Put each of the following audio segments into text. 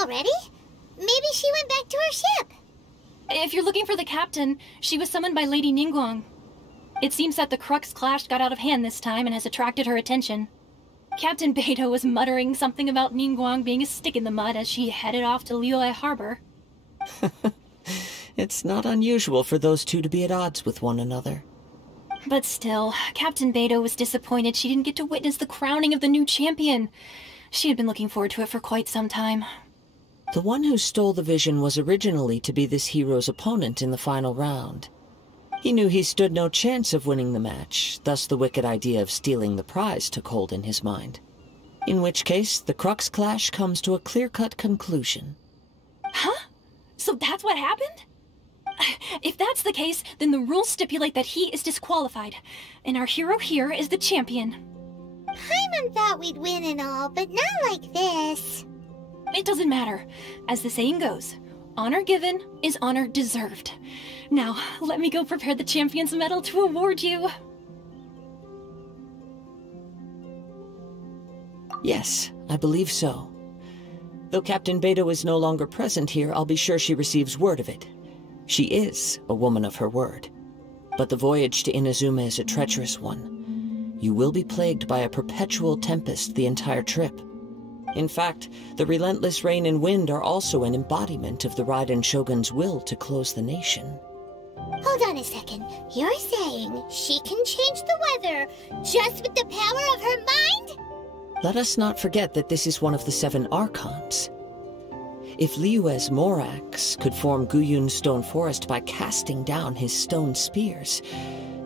already? Maybe she went back to her ship. If you're looking for the captain, she was summoned by Lady Ningguang. It seems that the Crux clash got out of hand this time and has attracted her attention. Captain Beidou was muttering something about Ningguang being a stick in the mud as she headed off to Liyue Harbor. It's not unusual for those two to be at odds with one another. But still, Captain Beidou was disappointed she didn't get to witness the crowning of the new champion. She had been looking forward to it for quite some time. The one who stole the vision was originally to be this hero's opponent in the final round. He knew he stood no chance of winning the match, thus the wicked idea of stealing the prize took hold in his mind. In which case, the Crux clash comes to a clear-cut conclusion. Huh? So that's what happened? If that's the case, then the rules stipulate that he is disqualified, and our hero here is the champion. Paimon thought we'd win and all, but not like this. It doesn't matter. As the saying goes, honor given is honor deserved. Now, let me go prepare the champion's medal to award you. Yes, I believe so. Though Captain Beidou is no longer present here, I'll be sure she receives word of it. She is a woman of her word. But the voyage to Inazuma is a treacherous one. You will be plagued by a perpetual tempest the entire trip. In fact, the relentless rain and wind are also an embodiment of the Raiden Shogun's will to close the nation. Hold on a second. You're saying she can change the weather just with the power of her mind? Let us not forget that this is one of the 7 Archons. If Liyue's Morax could form Guyun's stone forest by casting down his stone spears,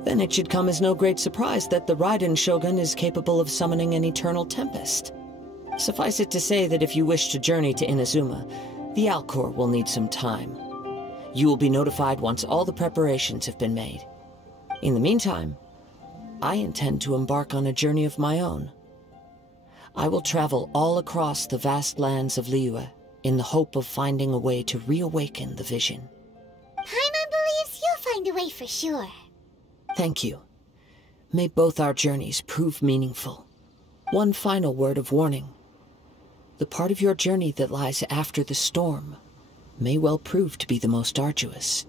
then it should come as no great surprise that the Raiden Shogun is capable of summoning an eternal tempest. Suffice it to say that if you wish to journey to Inazuma, the Alcor will need some time. You will be notified once all the preparations have been made. In the meantime, I intend to embark on a journey of my own. I will travel all across the vast lands of Liyue in the hope of finding a way to reawaken the vision. Paimon believes you'll find a way for sure. Thank you. May both our journeys prove meaningful. One final word of warning. The part of your journey that lies after the storm may well prove to be the most arduous.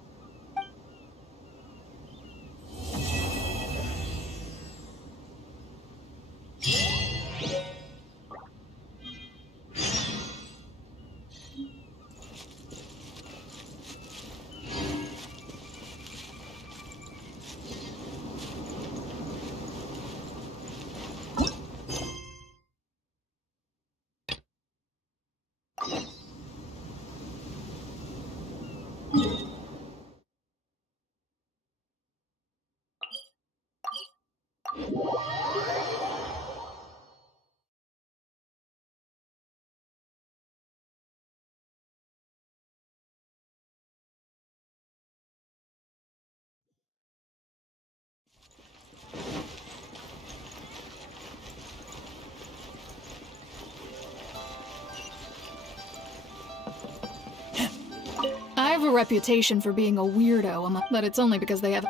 I have a reputation for being a weirdo, but it's only because they have...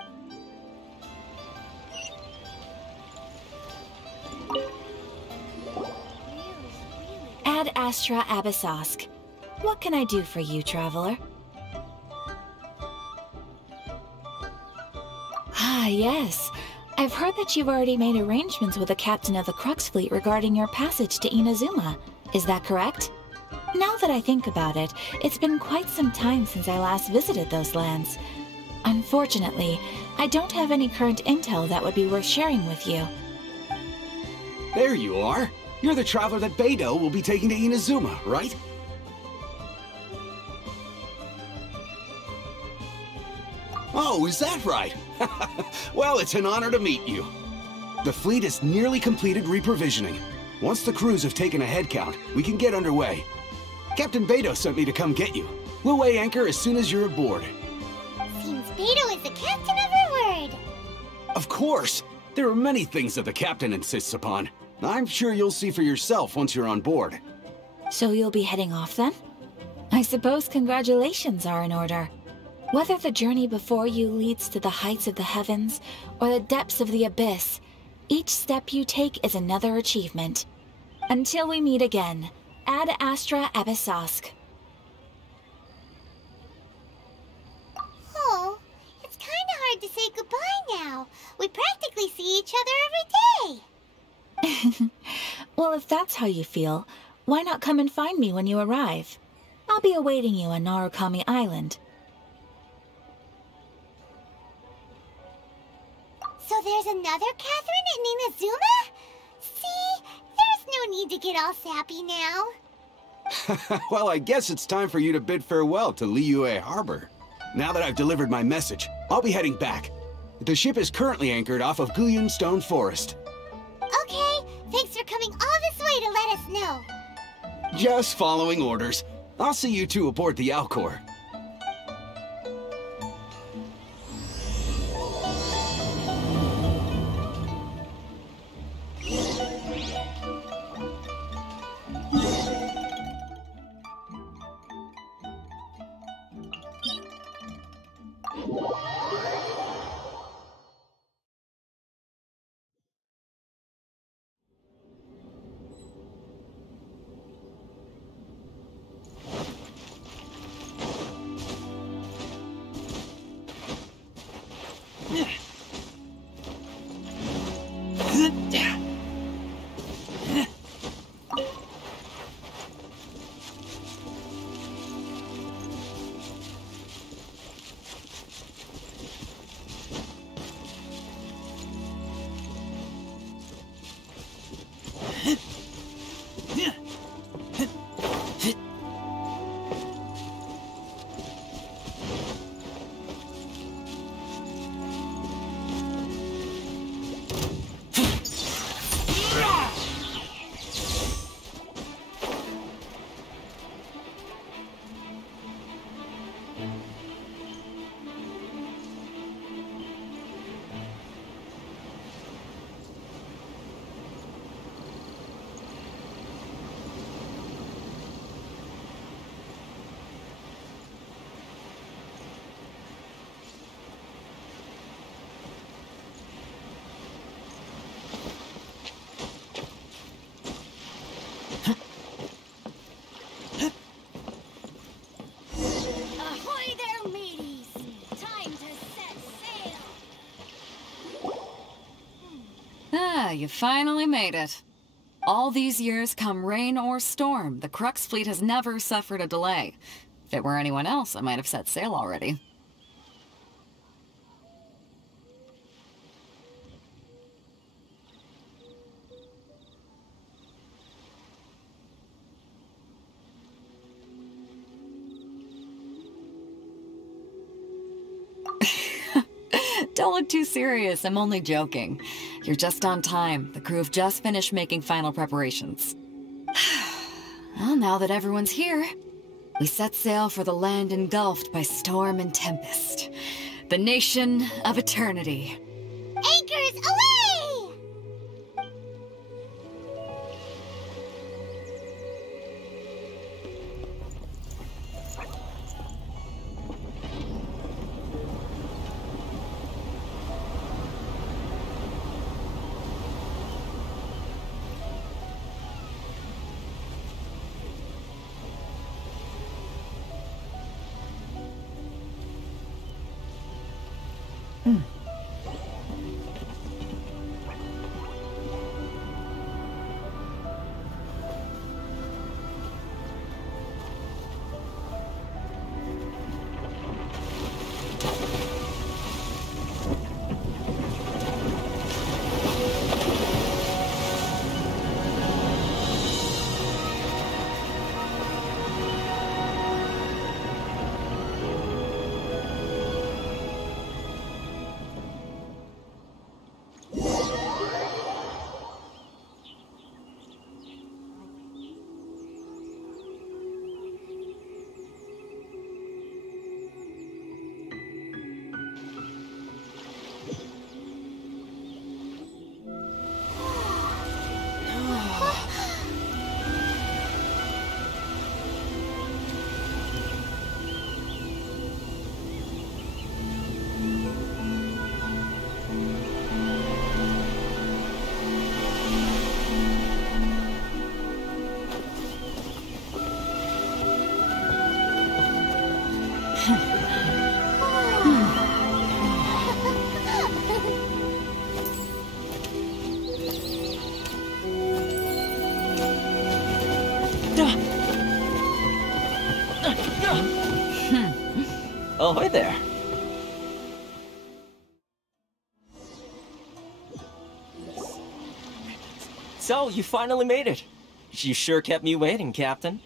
Ad Astra Abyssosk. What can I do for you, traveler? Ah, yes. I've heard that you've already made arrangements with the captain of the Crux fleet regarding your passage to Inazuma. Is that correct? Now that I think about it, it's been quite some time since I last visited those lands. Unfortunately, I don't have any current intel that would be worth sharing with you. There you are. You're the traveler that Beidou will be taking to Inazuma, right? Oh, is that right? Well, it's an honor to meet you. The fleet has nearly completed reprovisioning. Once the crews have taken a head count, we can get underway. Captain Beidou sent me to come get you. We'll weigh anchor as soon as you're aboard. Seems Beidou is the captain of her word. Of course! There are many things that the captain insists upon. I'm sure you'll see for yourself once you're on board. So you'll be heading off then? I suppose congratulations are in order. Whether the journey before you leads to the heights of the heavens or the depths of the abyss, each step you take is another achievement. Until we meet again, Ad Astra Abyssosk. Well, if that's how you feel, why not come and find me when you arrive? I'll be awaiting you on Narukami Island. So there's another Catherine in Inazuma? See? There's no need to get all sappy now. Well, I guess it's time for you to bid farewell to Liyue Harbor. Now that I've delivered my message, I'll be heading back. The ship is currently anchored off of Guyun Stone Forest. Okay, thanks for coming all this way to let us know. Just following orders. I'll see you two aboard the Alcor. You finally made it. All these years, come rain or storm, the Crux fleet has never suffered a delay. If it were anyone else, I might have set sail already. Don't look too serious, I'm only joking. You're just on time. The crew have just finished making final preparations. Well, now that everyone's here, we set sail for the land engulfed by storm and tempest. The nation of eternity. Anchors away! Ahoy there. So, you finally made it. You sure kept me waiting, Captain.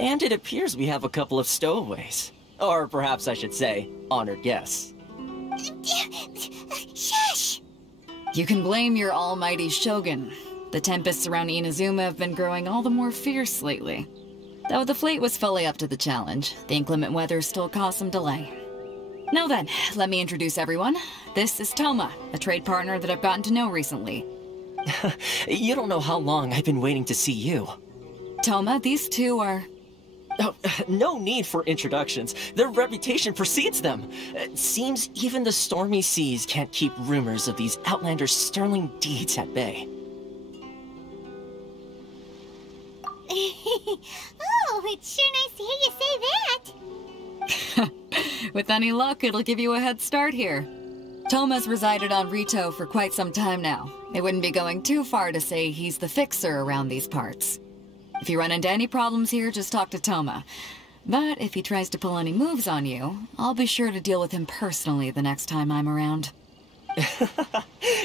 And it appears we have a couple of stowaways. Or perhaps I should say, honored guests. Shush! You can blame your almighty Shogun. The tempests around Inazuma have been growing all the more fierce lately. Though the fleet was fully up to the challenge, the inclement weather still caused some delay. Now then, let me introduce everyone. This is Toma, a trade partner that I've gotten to know recently. You don't know how long I've been waiting to see you. Toma, these two are... Oh, no need for introductions. Their reputation precedes them. It seems even the stormy seas can't keep rumors of these Outlanders' sterling deeds at bay. Oh, it's sure nice to hear you say that. With any luck, it'll give you a head start here. Toma's resided on Rito for quite some time now. It wouldn't be going too far to say he's the fixer around these parts. If you run into any problems here, just talk to Toma. But if he tries to pull any moves on you, I'll be sure to deal with him personally the next time I'm around.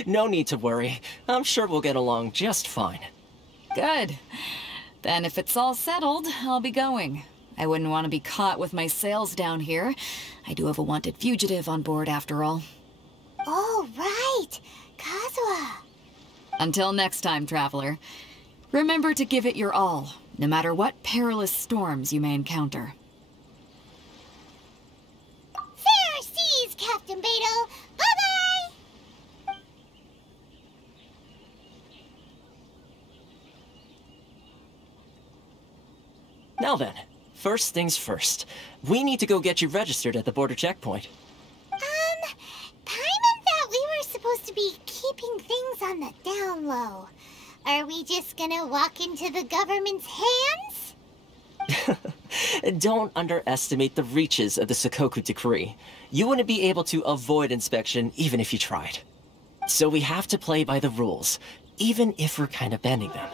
No need to worry. I'm sure we'll get along just fine. Good. Then if it's all settled, I'll be going. I wouldn't want to be caught with my sails down here. I do have a wanted fugitive on board after all. Oh, right. Kazuha. Until next time, traveler. Remember to give it your all, no matter what perilous storms you may encounter. Fair seas, Captain Beto. Bye-bye! Now then, first things first. We need to go get you registered at the border checkpoint. Paimon thought we were supposed to be keeping things on the down low. Are we just gonna walk into the government's hands? Don't underestimate the reaches of the Sakoku Decree. You wouldn't be able to avoid inspection even if you tried. So we have to play by the rules, even if we're kind of bending them.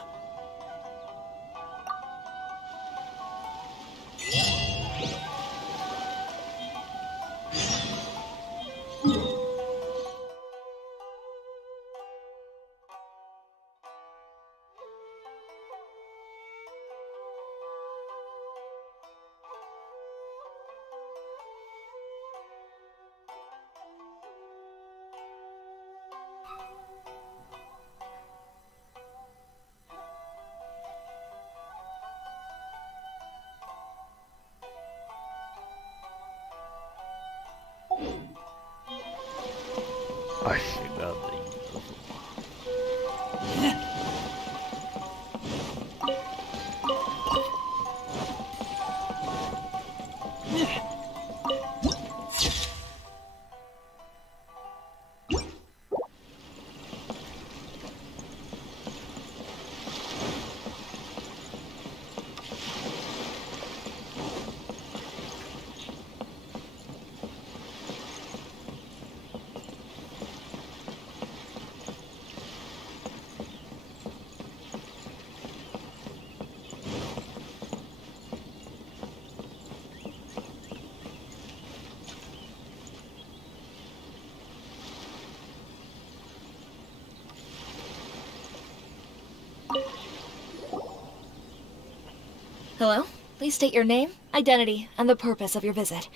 Hello? Please state your name, identity, and the purpose of your visit.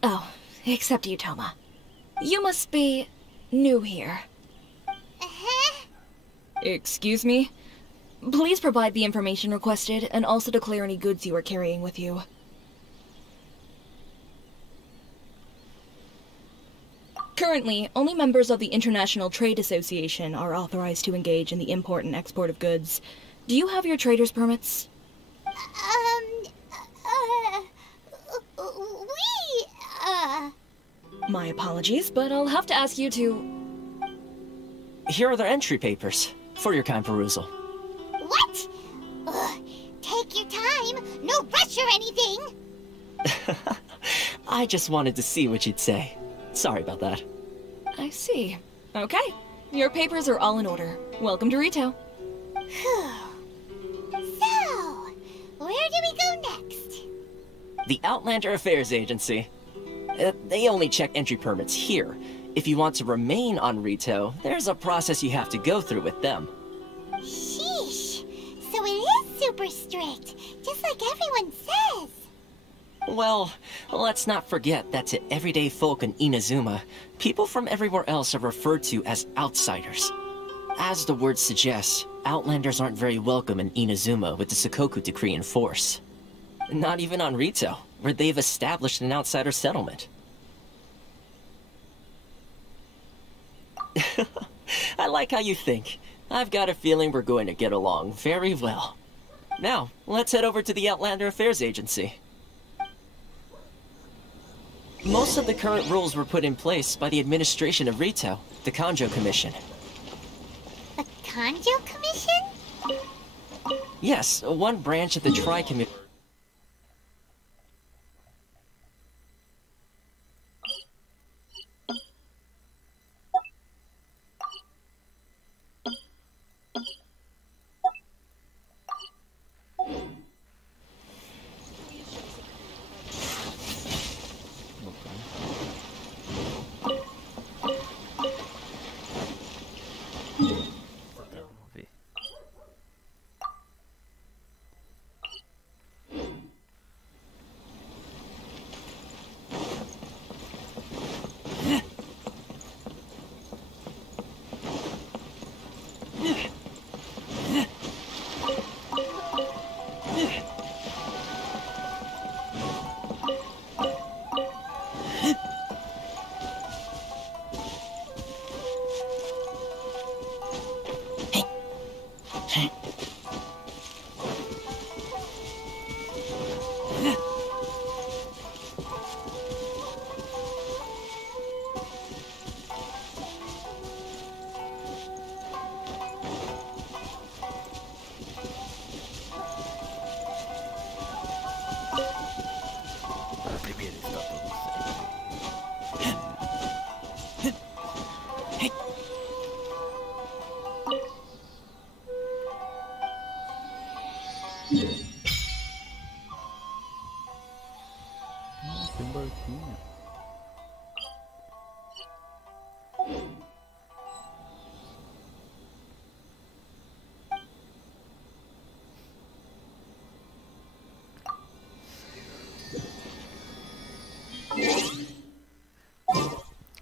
Oh, except you, Toma. You must be new here. Excuse me? Please provide the information requested, and also declare any goods you are carrying with you. Currently, only members of the International Trade Association are authorized to engage in the import and export of goods. Do you have your trader's permits? My apologies, but I'll have to ask you to... Here are the entry papers, for your kind perusal. What? Ugh, take your time. No rush or anything. I just wanted to see what you'd say. Sorry about that. I see. Okay. Your papers are all in order. Welcome to Rito. So, where do we go next? The Outlander Affairs Agency. They only check entry permits here. If you want to remain on Rito, there's a process you have to go through with them. Sheesh. So it is super strict, just like everyone says. Well, let's not forget that to everyday folk in Inazuma, people from everywhere else are referred to as outsiders. As the word suggests, Outlanders aren't very welcome in Inazuma with the Sakoku Decree in force. Not even on Rito, where they've established an outsider settlement. I like how you think. I've got a feeling we're going to get along very well. Now, let's head over to the Outlander Affairs Agency. Most of the current rules were put in place by the administration of Rito, the Kanjo Commission. The Kanjo Commission? Yes, one branch of the Tri-Commission.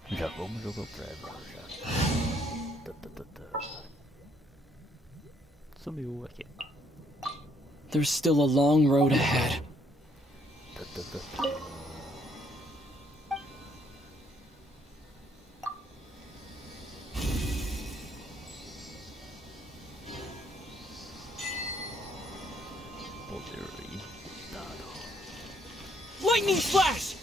Já vamos jogar o Trevor já. Sumiu aqui. There's still a long road ahead. Poder ilimitado. Lightning flash!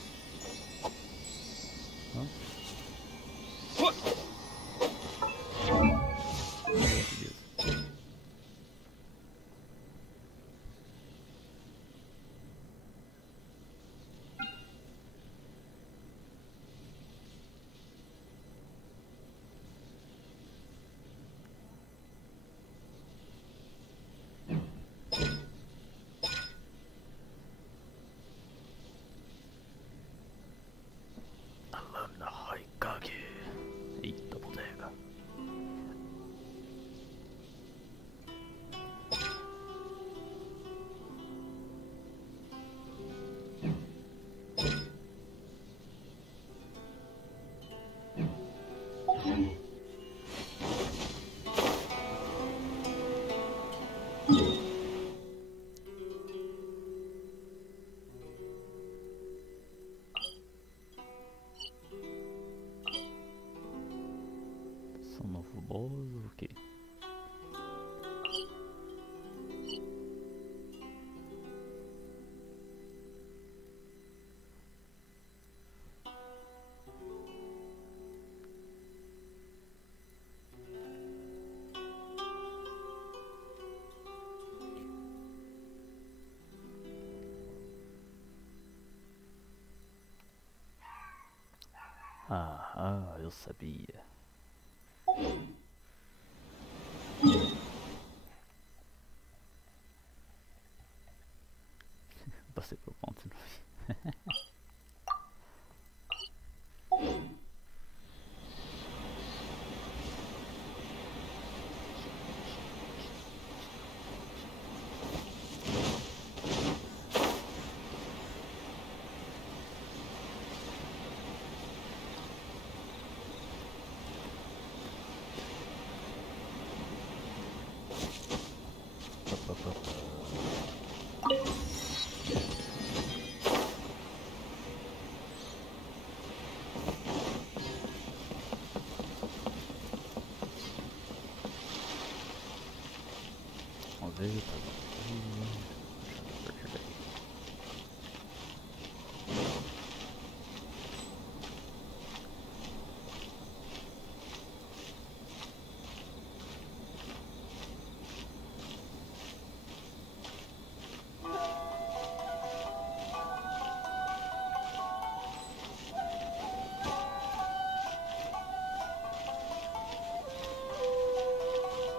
Eita bodega. São novo boss ou o quê? Ah, eu sabia. Passei pro ponto no fim.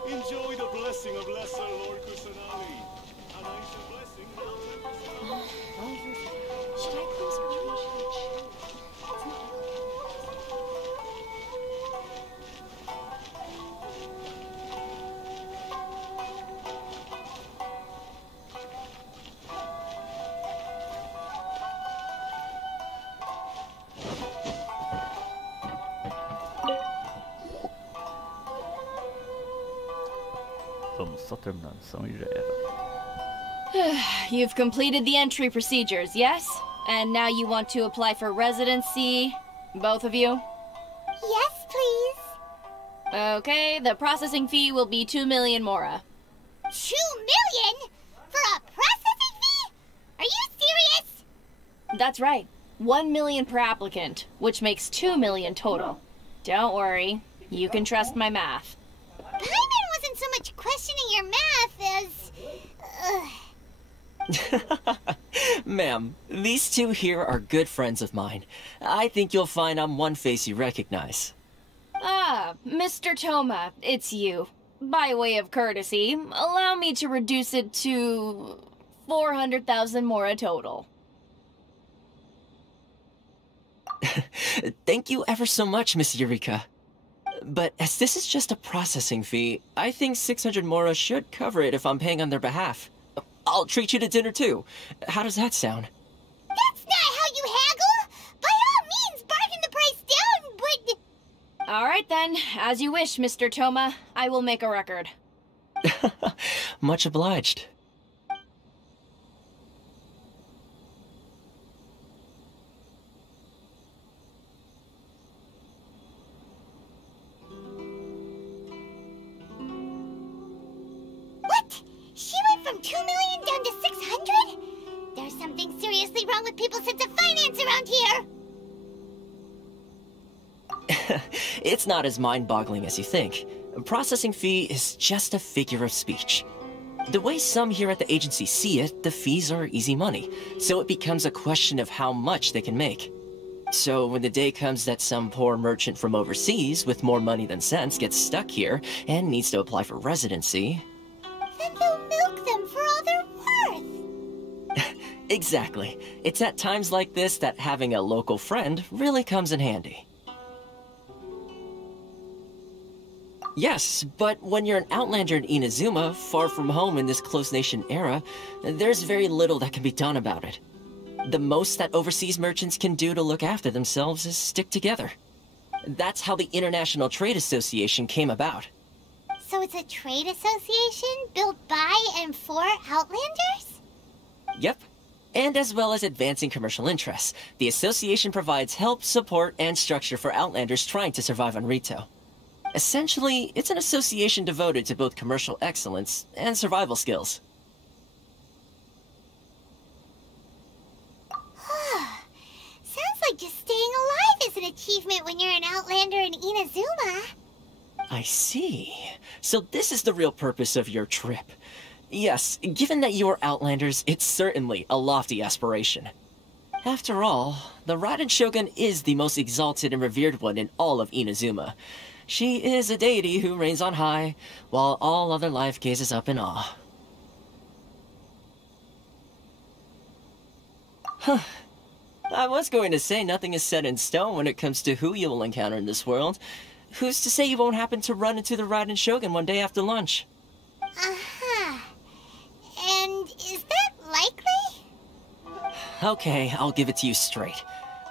Enjoy the blessing of Lesser Lord Kusanagi. And I shall blessing now. Should I close her trash? It's not Vamos só terminar a missão e já era. You've completed the entry procedures, yes? And now you want to apply for residency, both of you? Yes, please. Okay, the processing fee will be 2 million mora. 2 million? For a processing fee? Are you serious? That's right. 1 million per applicant, which makes 2 million total. Don't worry, you can trust my math. Paimon wasn't so much questioning your math as... Ma'am, these two here are good friends of mine. I think you'll find I'm one face you recognize. Ah, Mr. Toma, it's you. By way of courtesy, allow me to reduce it to 400,000 mora total. Thank you ever so much, Miss Eureka. But as this is just a processing fee, I think 600 mora should cover it if I'm paying on their behalf. I'll treat you to dinner too. How does that sound? That's not how you haggle! By all means, bargain the price down, but... Alright then, as you wish, Mr. Toma. I will make a record. Much obliged. What? She went from 2 million down to 600? There's something seriously wrong with people's sense of finance around here! It's not as mind-boggling as you think. A processing fee is just a figure of speech. The way some here at the agency see it, the fees are easy money, so it becomes a question of how much they can make. So when the day comes that some poor merchant from overseas with more money than sense gets stuck here and needs to apply for residency... Then they'll milk them for all they're worth! Exactly. It's at times like this that having a local friend really comes in handy. Yes, but when you're an outlander in Inazuma, far from home in this close nation era, there's very little that can be done about it. The most that overseas merchants can do to look after themselves is stick together. That's how the International Trade Association came about. So it's a trade association built by and for Outlanders? Yep. And as well as advancing commercial interests, the association provides help, support, and structure for Outlanders trying to survive on Rito. Essentially, it's an association devoted to both commercial excellence and survival skills. Sounds like just staying alive is an achievement when you're an Outlander in Inazuma. I see. So this is the real purpose of your trip. Yes, given that you are Outlanders, it's certainly a lofty aspiration. After all, the Raiden Shogun is the most exalted and revered one in all of Inazuma. She is a deity who reigns on high, while all other life gazes up in awe. Huh. I was going to say nothing is set in stone when it comes to who you will encounter in this world. Who's to say you won't happen to run into the Raiden Shogun one day after lunch? Uh-huh. And is that likely? Okay, I'll give it to you straight.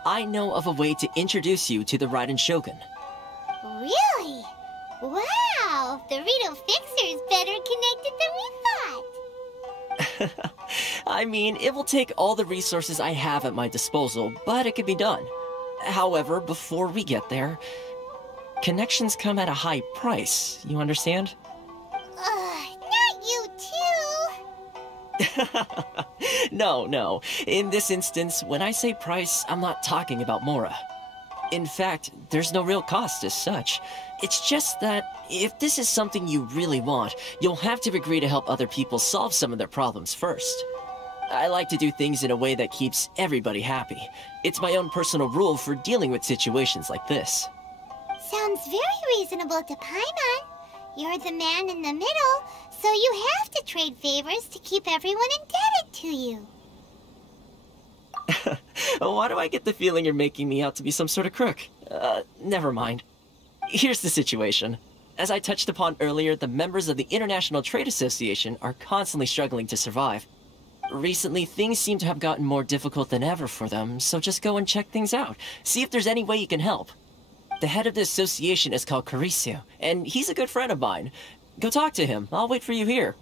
I know of a way to introduce you to the Raiden Shogun. Really? Wow! The Rito Fixer's better connected than we thought! I mean, it will take all the resources I have at my disposal, but it can be done. However, before we get there, connections come at a high price, you understand? Not you too! No. In this instance, when I say price, I'm not talking about Mora. In fact, there's no real cost as such. It's just that, if this is something you really want, you'll have to agree to help other people solve some of their problems first. I like to do things in a way that keeps everybody happy. It's my own personal rule for dealing with situations like this. Sounds very reasonable to Paimon. You're the man in the middle, so you have to trade favors to keep everyone indebted to you. Why do I get the feeling you're making me out to be some sort of crook? Never mind. Here's the situation. As I touched upon earlier, the members of the International Trade Association are constantly struggling to survive. Recently, things seem to have gotten more difficult than ever for them, so just go and check things out. See if there's any way you can help. The head of the association is called Karisu, and he's a good friend of mine. Go talk to him. I'll wait for you here.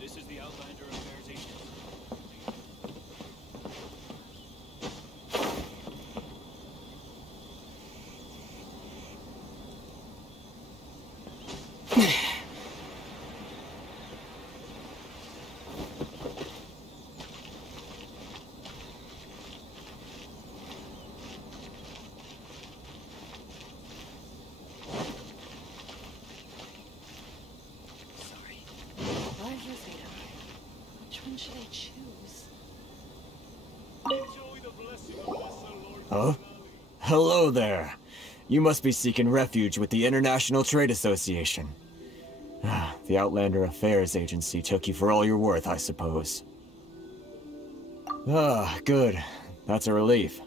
This is the Outlander Affairs Agent. Huh? Hello there. You must be seeking refuge with the International Trade Association. The Outlander Affairs Agency took you for all you're worth, I suppose. Good. That's a relief.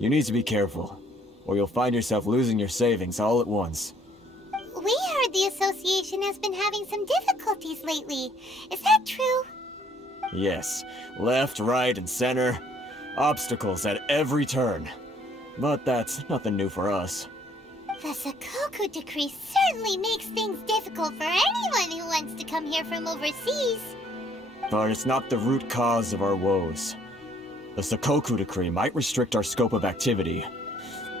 You need to be careful, or you'll find yourself losing your savings all at once. We heard the association has been having some difficulties lately. Is that true? Yes. Left, right, and center. Obstacles at every turn. But that's nothing new for us. The Sakoku Decree certainly makes things difficult for anyone who wants to come here from overseas. But it's not the root cause of our woes. The Sakoku Decree might restrict our scope of activity,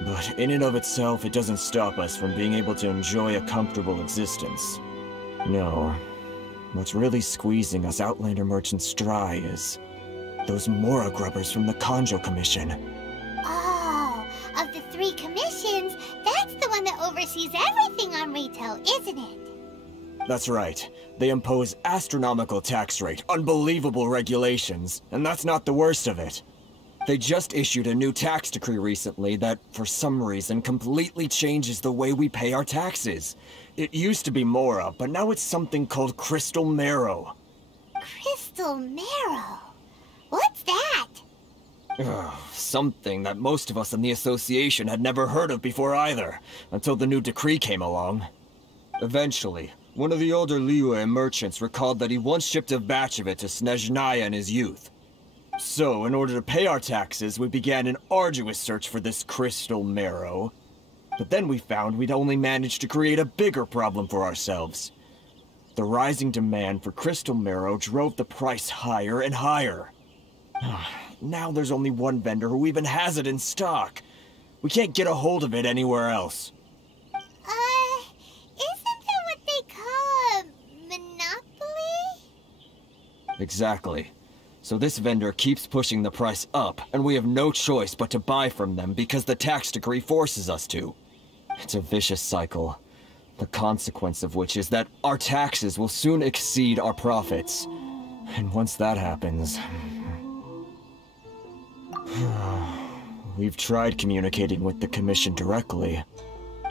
but in and of itself, it doesn't stop us from being able to enjoy a comfortable existence. No. What's really squeezing us Outlander merchants dry is those Mora grubbers from the Kanjo Commission. Oh, of the 3 commissions, that's the one that oversees everything on Rito, isn't it? That's right. They impose astronomical tax rate, unbelievable regulations, and that's not the worst of it. They just issued a new tax decree recently that, for some reason, completely changes the way we pay our taxes. It used to be Mora, but now it's something called Crystal Marrow. Crystal Marrow? What's that? Something that most of us in the association had never heard of before either, until the new decree came along. Eventually, one of the older Liyue merchants recalled that he once shipped a batch of it to Snezhnaya in his youth. So, in order to pay our taxes, we began an arduous search for this Crystal Marrow. But then we found we'd only managed to create a bigger problem for ourselves. The rising demand for Crystal Marrow drove the price higher and higher. Now there's only one vendor who even has it in stock. We can't get a hold of it anywhere else. Isn't that what they call a monopoly? Exactly. So this vendor keeps pushing the price up, and we have no choice but to buy from them because the tax decree forces us to. It's a vicious cycle, the consequence of which is that our taxes will soon exceed our profits. And once that happens... We've tried communicating with the Commission directly,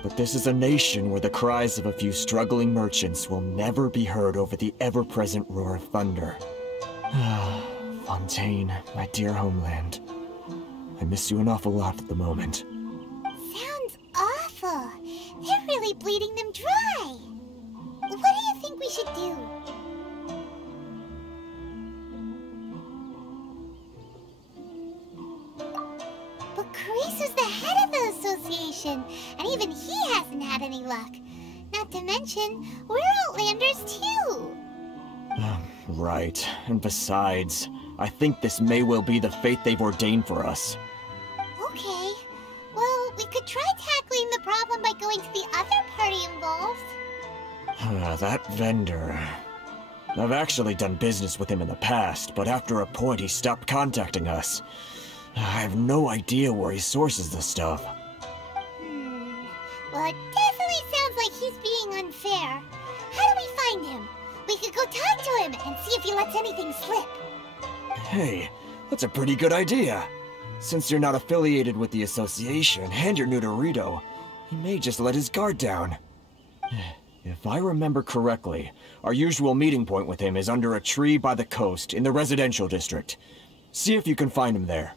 but this is a nation where the cries of a few struggling merchants will never be heard over the ever-present roar of thunder. Fontaine, my dear homeland. I miss you an awful lot at the moment. Sounds awful. They're really bleeding them dry. What do you think we should do? But Karisu's the head of the association, and even he hasn't had any luck. Not to mention, we're Outlanders too. Right. And besides, I think this may well be the fate they've ordained for us. Okay. Well, we could try tackling the problem problem by going to the other party involved. That vendor. I've actually done business with him in the past, but after a point he stopped contacting us. I have no idea where he sources this stuff. Well, it definitely sounds like he's being unfair. How do we find him? We could go talk to him and see if he lets anything slip. Hey, that's a pretty good idea. Since you're not affiliated with the association and you're new to Rito, he may just let his guard down. If I remember correctly, our usual meeting point with him is under a tree by the coast in the residential district. See if you can find him there.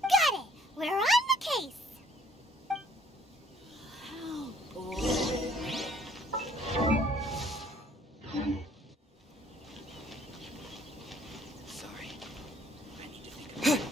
Got it! We're on the case! Sorry. I need to think of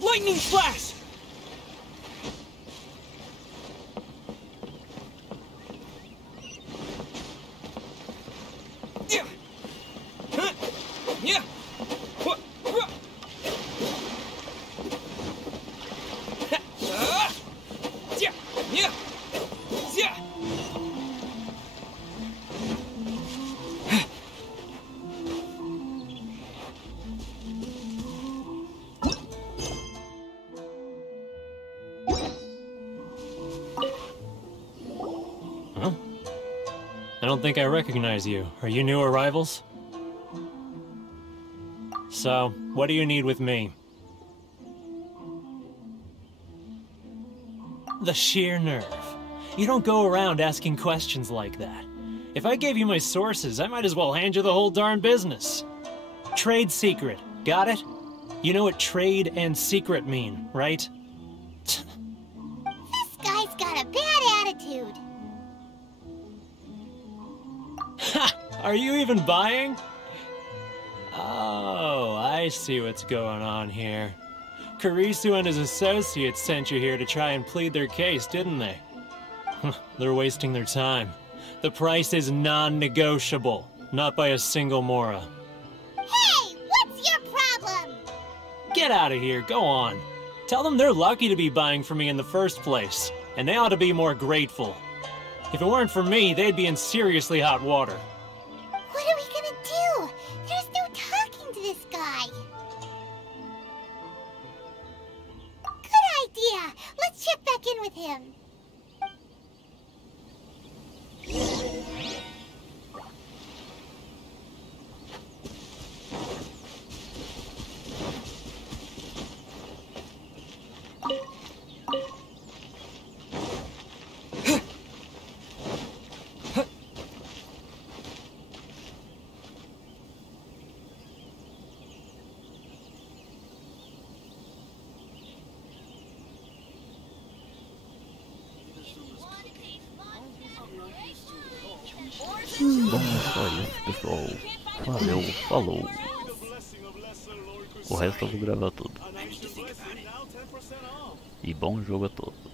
Lightning flash! I don't think I recognize you. Are you new arrivals? So, what do you need with me? The sheer nerve. You don't go around asking questions like that. If I gave you my sources, I might as well hand you the whole darn business. Trade secret. Got it? You know what trade and secret mean, right? This guy's got a bad attitude. Ha! Are you even buying? Oh, I see what's going on here. Kurisu and his associates sent you here to try and plead their case, didn't they? They're wasting their time. The price is non-negotiable, not by a single Mora. Hey, what's your problem? Get out of here, go on. Tell them they're lucky to be buying from me in the first place, and they ought to be more grateful. If it weren't for me, they'd be in seriously hot water. What are we gonna do? There's no talking to this guy. Good idea. Let's check back in with him. Bom, é só isso, pessoal. Valeu, falou. O resto eu vou gravar tudo. E bom jogo a todos.